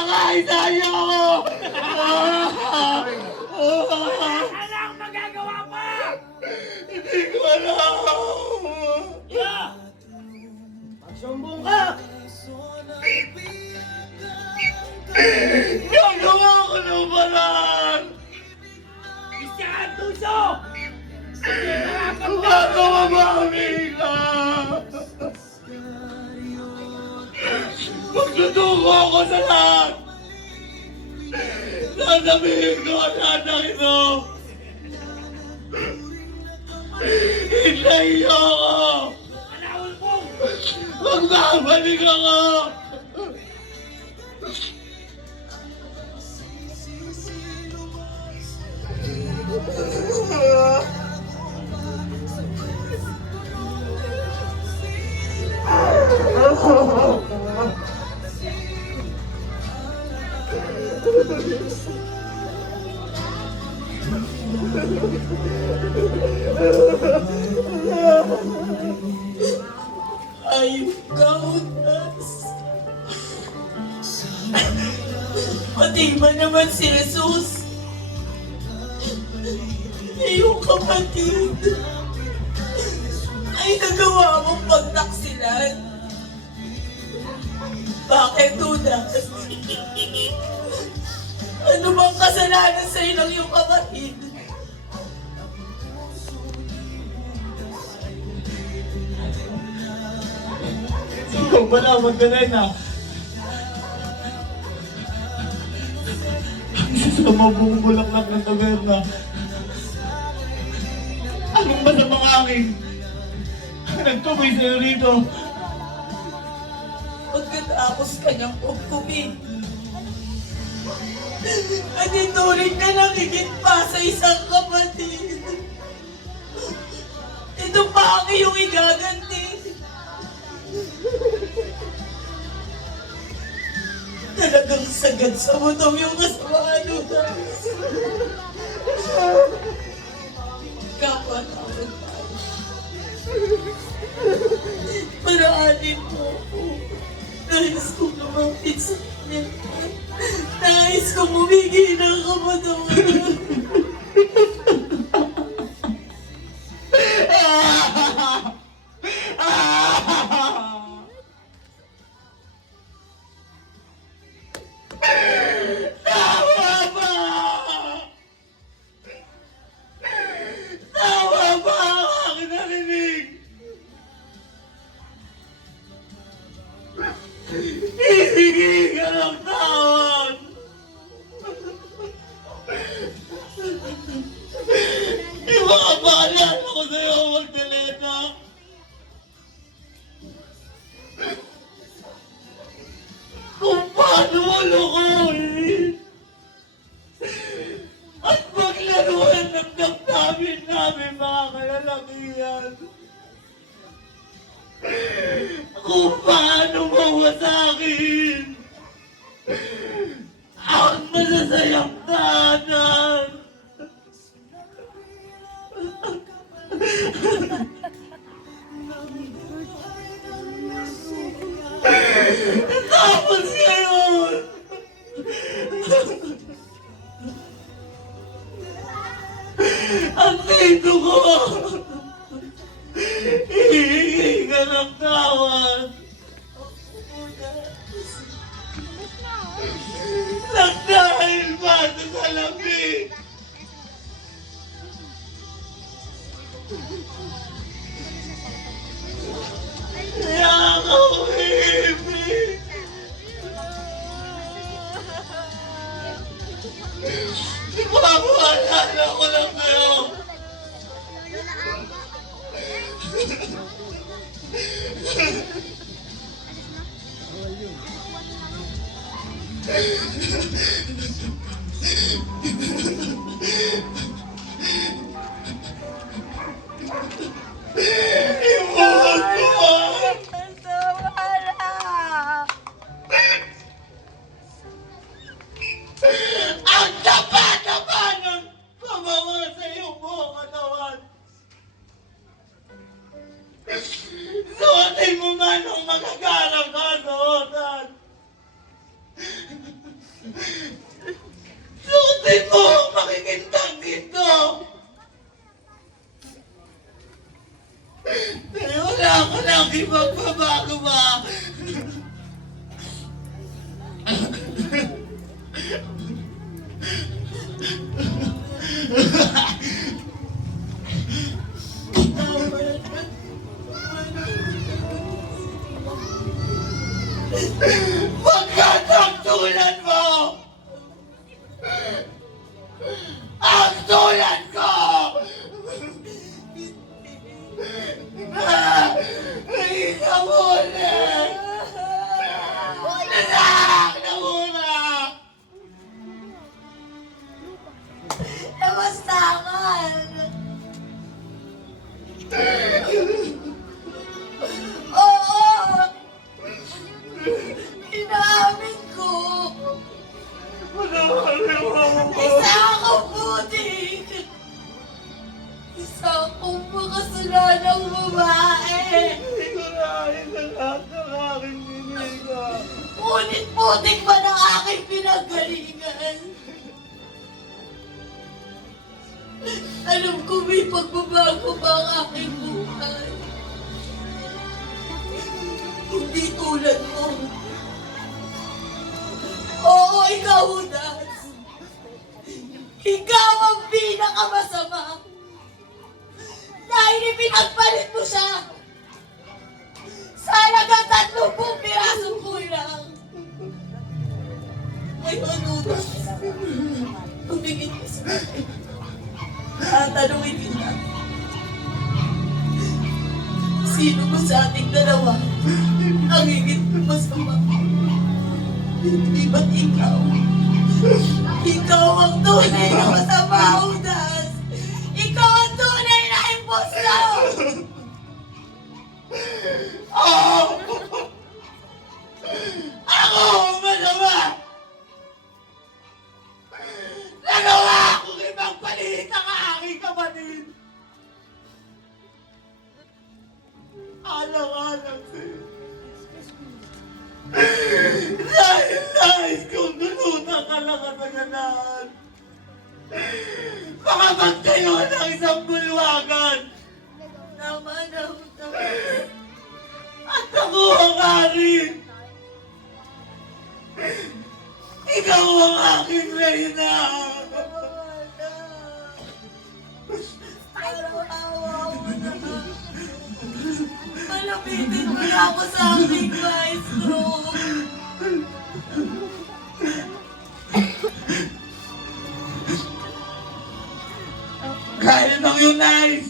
Kinakaisa niyo ako! Ano ang magagawa pa? Hindi ko alam! Yeah! Magsumbong ka! Gagawa ko ng paraan! Isyahan tuso! Hindi nakakanda! Gagawa ba Amina? Magtutuko ako sa lahat! Sasabihin ko ang lahat ng ito! Hintayin niyo ako! Panahon mo! Magbabalik ako! Ayun ka, Utas. Pati ba naman si Jesus? Iyong kapatid ay nagawa mong pagtaksilan. Bakit, Utas? Ano bang kasalanan sa'yo ng iyong kapatid? Ikaw ba na Magdalena? Ang sasama buong bulaklak ng taberna. Anong masamang angin? Nagtuloy sa'yo rito. Pagkatapos kanyang pupkumin, at ituring ka ng higit pa sa isang kapatid. Ito pa ang iyong igaganti. Talagang sagad sa butong yung kasamaan, Utas. Kapatawad tayo. Paraanin mo ako. Nais kong lumapit sa kanya. Nais kong humingi ng kapatawaran. Tawa ba? Tawa ba ang aking narinig? Hihingi ka ng tawad! Ipapaalala ko sa'yo, Magdalena! Kung paano mo lukuhin at maglaruan ng damdamin namin mga kalalakihan. Kung paano mo wasakin ang masasayang tahanan. Tapos ngayon, ang tito ko, hihingi ka ng tawad. Nagdahil ba sa salamin? Kaya ako umiibig. Ipapaalala ko lang sa'yo. Ibuhos ko ba? Ang tapa-tapa ng pabango sa iyong buong katawan. Suotin mo man ang magagalang kasuotan. Pagkat ang tulad mo, ang tulad ko, ay kamuli! Nanak na muna! Nabastangan! Oo! Inaamin ko! Isa akong putik! Isa akong makasalanang babae! Ngunit putik ba ng aking pinagalingan? Alam ko may pagbabago ba ang aking buhay? Hindi tulad mo. Oo, ikaw, Judas. Ikaw ang pinakamasama. Dahil ipinagpalit mo siya. Sana ka 30 pirasong kulang. Ngayon, Judas. Tumingin ka sa akin. Tatanungin kita. Sino mo sa ating dalawa ang higit masama? Hindi ba't ikaw? Ikaw ang tunay na masama, Judas! Ikaw ang tunay na impostor! Oh! Ako ang masama! Nagawa akong ibang palit ang aking kapatid! Alang-alang sa'yo. Dahil nais kong dunutan ka lang at naganaan. Makapagtayo ng isang bulwagan. Naman, At ako ang hari. Ikaw ang aking reyna. Araw-araw mo na. Malapitin mo na ako sa aking maestro. Kaya ng iyong nais.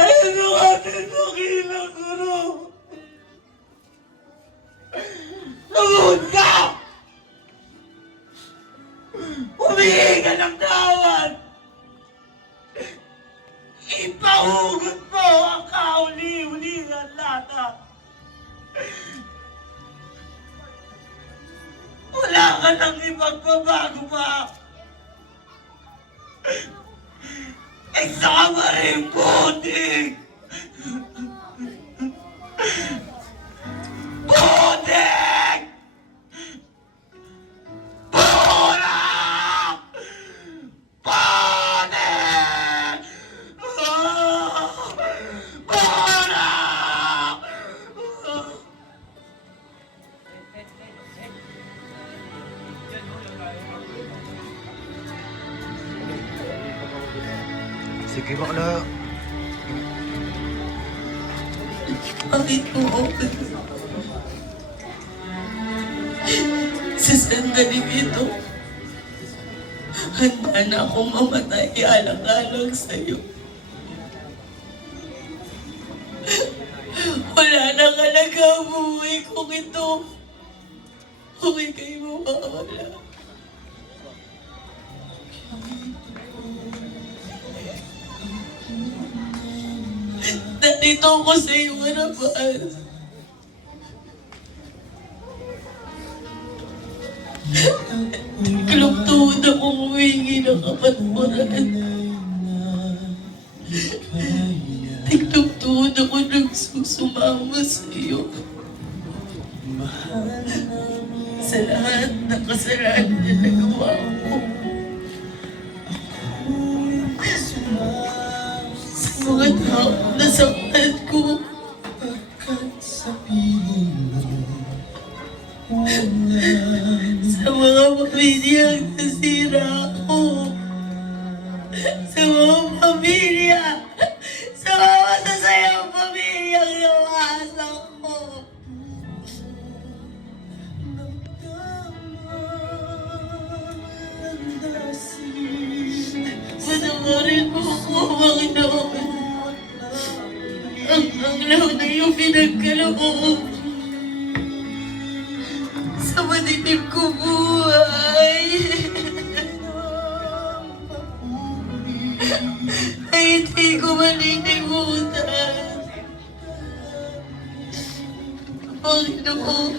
Ayun ang ating dakilang guro. Tungod ka! Humihingi ka ng tawad! Ipahugot mo ang kauli-ulihan lata! Wala ka nang ipagbabago pa! Isama rin putik! Putik! Putik! Putik! Sige bakla. Bakit mo ako? Sa sandaling ito, handa na akong mamatay alang-alang sa'yo. Wala na talaga ang buhay kong ito. Kung ika'y mawawala. Nandito ako sa iyong harapan. Tiklog-tuhod akong humingi ng kapatwaran. Tiklog-tuhod ako nagsusumama sa iyo. Sa lahat ng kasalanan na nagawa ko. Sa mga tao na saktan ko. Sa mga pamilyang nasira ko. sa mga pamilya, sa mga masasayang pamilyang nawasak ko. Patawarin mo ako, Panginoon. Ang lahat na iyong pinagkaloob sa madilim ko buhay. Ay hindi ko malilimutan. Panginoon,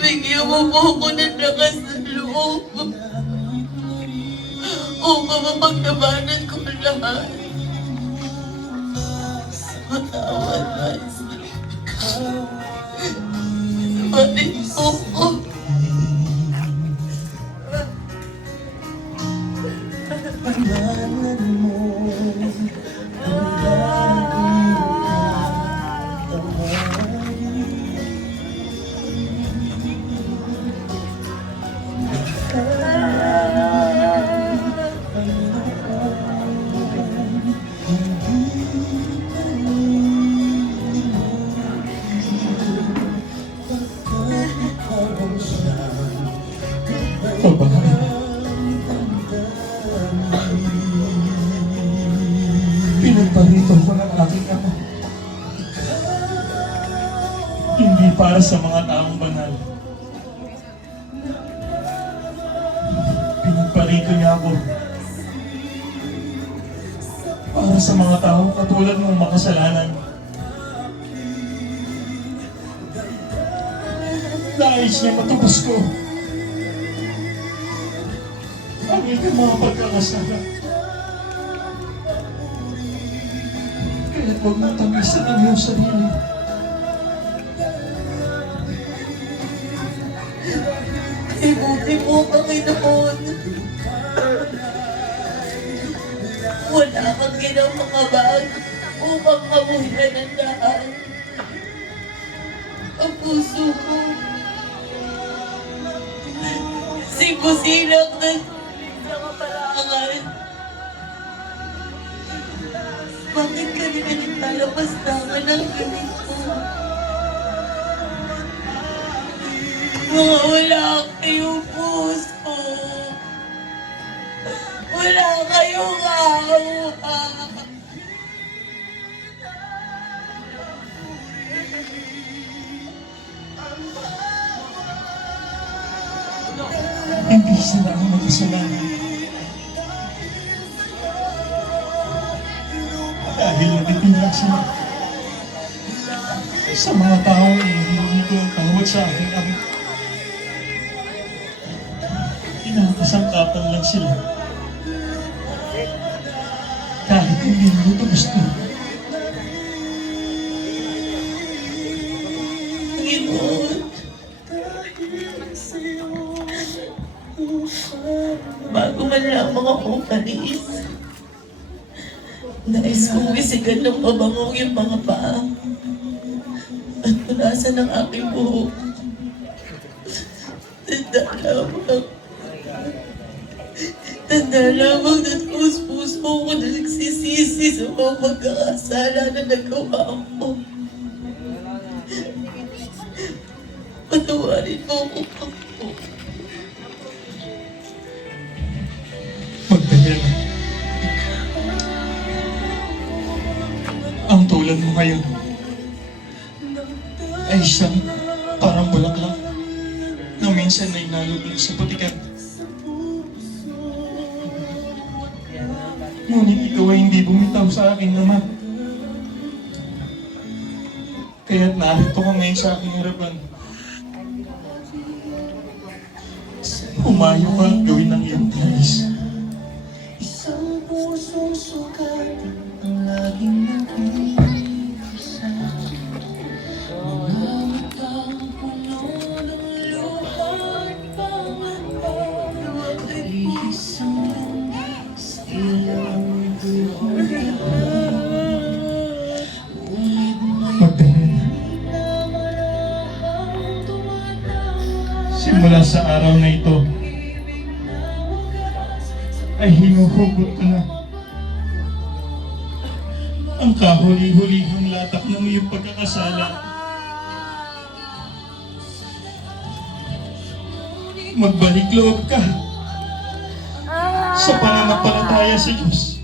bigyan mo po ako ng lakas ng loob upang mapaglabanan ko ang lahat. Matawad na Balik po ko. Kailangan mo ang Pinagparito ko ng aking ama. Hindi para sa mga taong banal. Pinagparito niya ako para sa mga taong katulad mong makasalanan. Nais niya matapos ko ang iyong mga pagkakasala. Kaya't huwag mong tamisan ang iyong sarili. Ibuti po, Panginoon. Wala kang ginawang abag upang mabuhian ang lahat. Ang puso ko, sibusilak ng sa kaparangan. Bakit ka rin naglalabas naman ng ganito? Mga wala kayong puso. Wala kayong awa. Hindi sila ang magkasalanan. Dahil nagtitinag sila sa mga taong hinihingi ko ang tawad sa aking ama. Kinakasangkapan lang sila. Kahit hindi mo ito gusto. Panginoon, bago man lamang ako umalis, nais kong bisigan ng pabangong yung mga paa at punasan ng aking buhok. Tanda lamang na puso ko na nagsisisi sa mga pagkakasala na nagawa ko. Patawarin mo ako, Panginoon. Magdalena. Ang tulad mo ngayon ay isang parang bulaklak na minsan ay nalulog sa putikan. Ngunit ikaw ay hindi bumitaw sa akin naman. Kaya't narito ka ngayon sa aking harapan. Humayo ka at gawin ang iyong nais. Isang pusong sukat ang laging nag-iisa. Mga matang puno ng luha at pangamba. Isang langis, ilang buhay. Magdalena. Simula sa araw na ito, ay hinuhugot ko na ang kahuli-hulihang latak ng iyong pagkakasala. Magbalik loob ka sa pananampalataya sa Diyos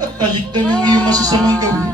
at talikdan ng iyong masasamang gawin.